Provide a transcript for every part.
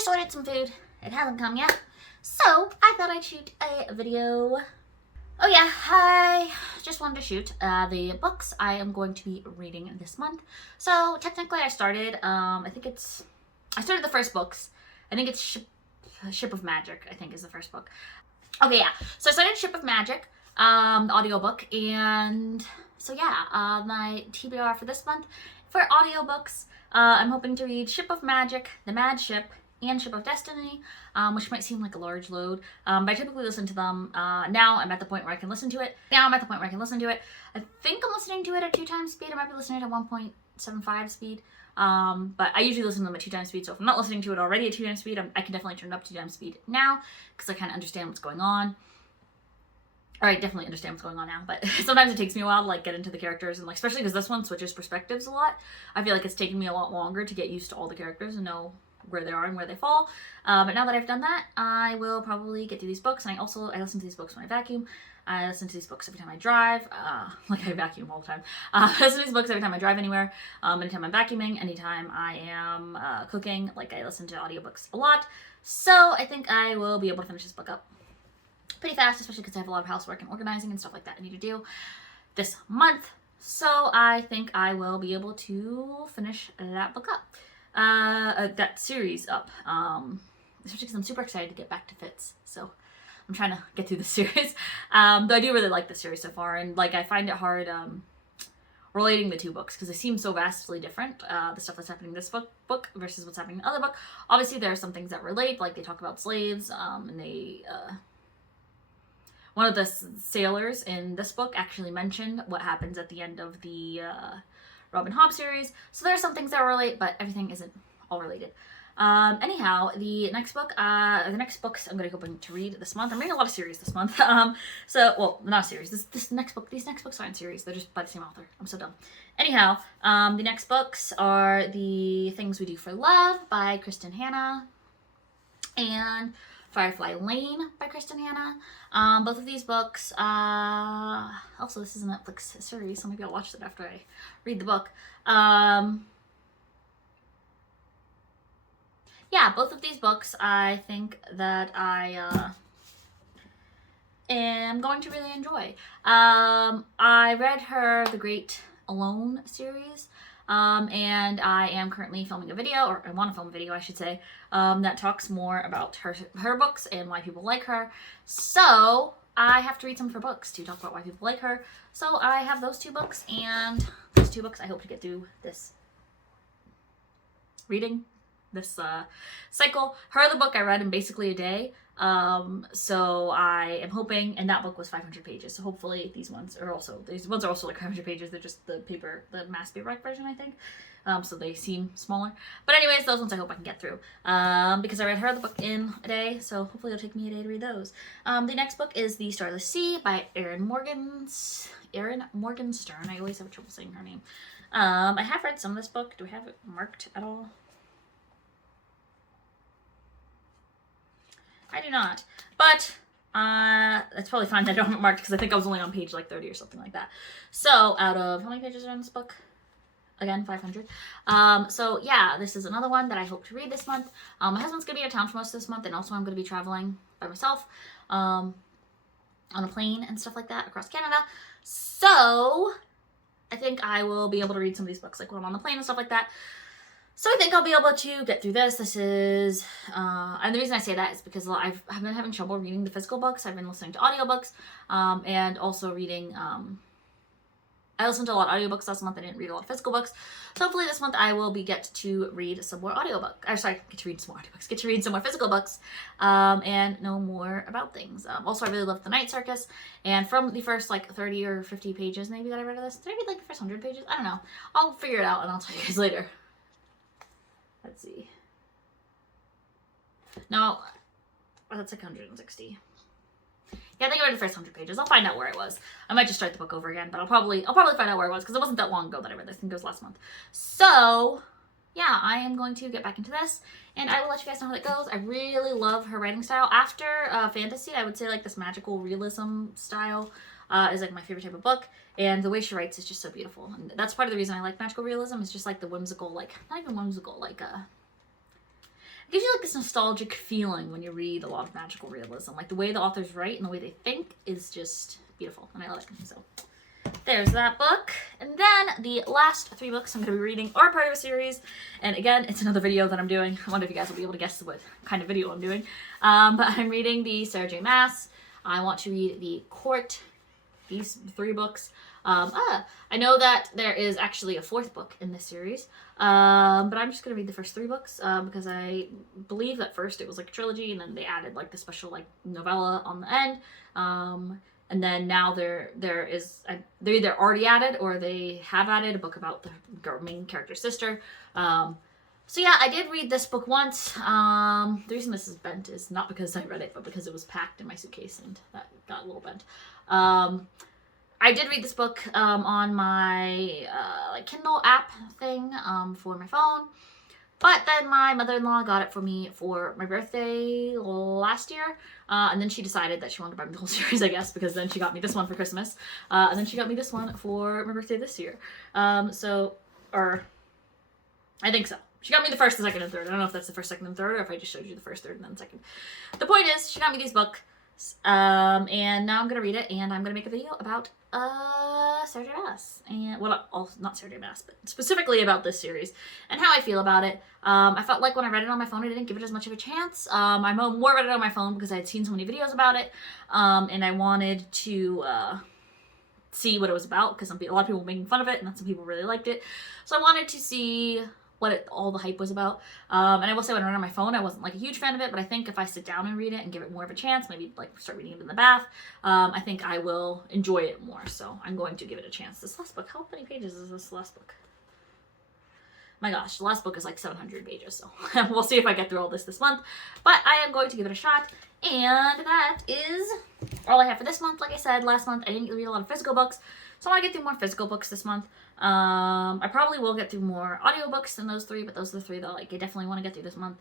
just ordered some food. It hasn't come yet. So I thought I'd shoot a video. Oh yeah, I just wanted to shoot the books I am going to be reading this month. So technically I started, I started the first books. I think it's Ship of Magic, I think is the first book. Okay, yeah. So I started Ship of Magic, the audiobook, and so yeah, my TBR for this month for audiobooks, I'm hoping to read Ship of Magic, The Mad Ship, and Ship of Destiny, which might seem like a large load, but I typically listen to them. Now I'm at the point where I can listen to it. I think I'm listening to it at 2 times speed. I might be listening at 1.75 speed. But I usually listen to them at 2 times speed, so if I'm not listening to it already at 2 times speed, I can definitely turn it up 2 times speed now, because I kind of understand what's going on. Or I definitely understand what's going on now, but sometimes it takes me a while to like get into the characters, and like especially because this one switches perspectives a lot. I feel like it's taken me a lot longer to get used to all the characters and know where they are and where they fall. But now that I've done that, I will probably get through these books, and I listen to these books when I vacuum. I listen to these books every time I drive, like I vacuum all the time. I listen to these books every time I drive anywhere, anytime I'm vacuuming, anytime I am cooking. Like I listen to audiobooks a lot. So I think I will be able to finish this book up pretty fast, especially because I have a lot of housework and organizing and stuff like that I need to do this month. So I think I will be able to finish that book up. That series up. Especially because I'm super excited to get back to Fitz. So I'm trying to get through the series. Though I do really like the series so far, and like I find it hard relating the 2 books because they seem so vastly different. The stuff that's happening in this book versus what's happening in the other book. Obviously, there are some things that relate, like they talk about slaves, and they one of the sailors in this book actually mentioned what happens at the end of the Robin Hobb series. So there are some things that relate, but everything isn't all related. Anyhow, the next books I'm going to go to read this month. I'm reading a lot of series this month. Well, not a series. These next books aren't series. They're just by the same author. I'm so dumb. Anyhow, the next books are The Things We Do for Love by Kristin Hannah and Firefly Lane by Kristin Hannah. Both of these books, also this is a Netflix series, so maybe I'll watch it after I read the book. Yeah, both of these books I think that I am going to really enjoy. I read her The Great Alone series, and I am currently filming a video, or I want to film a video I should say, that talks more about her books and why people like her. So I have to read some of her books to talk about why people like her. So I have those 2 books, and those 2 books I hope to get through this reading. This cycle. Her other book I read in basically a day. So I am hoping, and that book was 500 pages. So hopefully these ones are also like 500 pages. They're just the mass paperback version, I think. So they seem smaller. But anyways, those ones I hope I can get through. Because I read her other book in a day. So hopefully it'll take me a day to read those. The next book is The Starlight C by Erin Morgenstern. I always have trouble saying her name. I have read some of this book. Do I have it marked at all? I do not, but that's probably fine that I don't have it marked because I think I was only on page like 30 or something like that. So out of, how many pages are in this book? Again, 500. So yeah, this is another one that I hope to read this month. My husband's going to be out of town for most of this month, and also I'm going to be traveling by myself on a plane and stuff like that across Canada. So I think I will be able to read some of these books like when I'm on the plane and stuff like that. So I think I'll be able to get through this. This is, and the reason I say that is because I've been having trouble reading the physical books. I've been listening to audiobooks, and also reading, I listened to a lot of audiobooks last month. I didn't read a lot of physical books. So hopefully this month I will get to read some more get to read some more physical books, and know more about things. Also, I really loved The Night Circus, and from the first like 30 or 50 pages maybe that I read of this, did I read like the first 100 pages? I don't know. I'll figure it out and I'll tell you guys later. Let's see. No, that's like 160. Yeah, I think I read the first 100 pages. I'll find out where it was. I might just start the book over again, but I'll probably find out where it was because it wasn't that long ago that I read this. I think it was last month. So, yeah, I am going to get back into this, and I will let you guys know how it goes. I really love her writing style. After fantasy, I would say like this magical realism style is like my favorite type of book, and the way she writes is just so beautiful. And that's part of the reason I like magical realism. It's just like the whimsical, like not even whimsical, like it gives you like this nostalgic feeling when you read a lot of magical realism. Like the way the authors write and the way they think is just beautiful, and I love it. So there's that book. And then the last 3 books I'm going to be reading are part of a series. And again, it's another video that I'm doing. I wonder if you guys will be able to guess what kind of video I'm doing. But I'm reading the Sarah J. Maas. I want to read the Court. These 3 books. I know that there is actually a 4th book in this series. But I'm just going to read the first 3 books. Because I believe at first it was like a trilogy. And then they added like the special like novella on the end. And then now they're either already added or they have added a book about the main character's sister. So yeah, I did read this book once. The reason this is bent is not because I read it, but because it was packed in my suitcase and that got a little bent. I did read this book on my like Kindle app thing for my phone. But then my mother-in-law got it for me for my birthday last year. And then she decided that she wanted to buy me the whole series, I guess, because then she got me this one for Christmas. And then she got me this one for my birthday this year. Or I think so. She got me the first, the second, and third. I don't know if that's the first, second, and third, or if I just showed you the first, third, and then second. The point is, she got me these books. And now I'm going to read it, and I'm going to make a video about Sarah J. Maas. And, well, not Sarah J. Maas, but specifically about this series and how I feel about it. I felt like when I read it on my phone, I didn't give it as much of a chance. I more read it on my phone because I had seen so many videos about it, and I wanted to see what it was about because a lot of people were making fun of it, and then some people really liked it. So I wanted to see what all the hype was about. And I will say when I read it on my phone, I wasn't like a huge fan of it, but I think if I sit down and read it and give it more of a chance, maybe like start reading it in the bath, I think I will enjoy it more. So I'm going to give it a chance. This last book, how many pages is this last book? My gosh, the last book is like 700 pages, so we'll see if I get through all this month. But I am going to give it a shot, and that is all I have for this month. Like I said, last month I didn't read a lot of physical books, so I want to get through more physical books this month. I probably will get through more audiobooks than those 3, but those are the 3 that like, I definitely want to get through this month.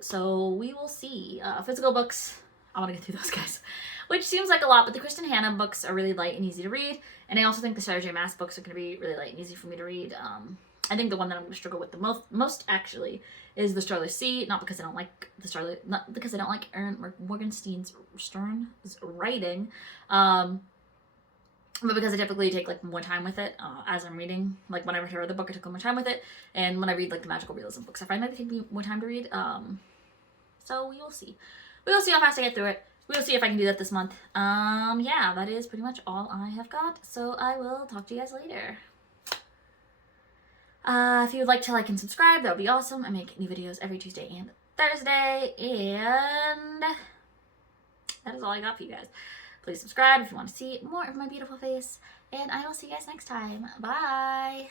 So we will see. Physical books, I want to get through those guys, which seems like a lot, but the Kristin Hannah books are really light and easy to read, and I also think the Sarah J. Maas books are going to be really light and easy for me to read. I think the one that I'm going to struggle with the most actually is the Starlight C, not because I don't like the Starlight, not because I don't like Erin Morgenstern's writing, but because I typically take like more time with it as I'm reading. Like when I read her other book, I took more time with it, and when I read like the magical realism books, I find that they take me more time to read. So we will see. We will see how fast I get through it. We will see if I can do that this month. Yeah, that is pretty much all I have got. So I will talk to you guys later. If you would like to like and subscribe, that would be awesome. I make new videos every Tuesday and Thursday, and that is all I got for you guys. Please subscribe if you want to see more of my beautiful face, and I will see you guys next time. Bye!